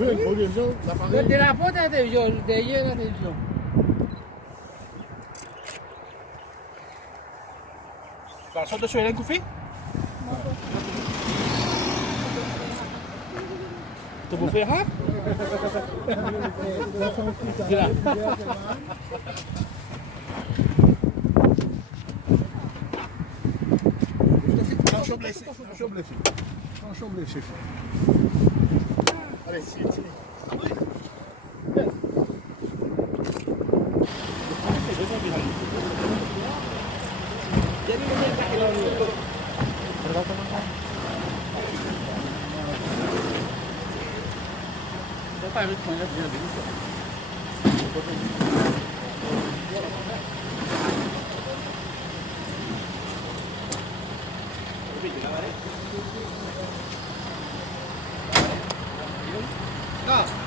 De la puerta de llena de televisión. Kalau sudah sesuai dengan kopi? Tu buffet ha? Gila. Ensemble, chef. Allez, si. Depan itu banyak dia bisa. Kak.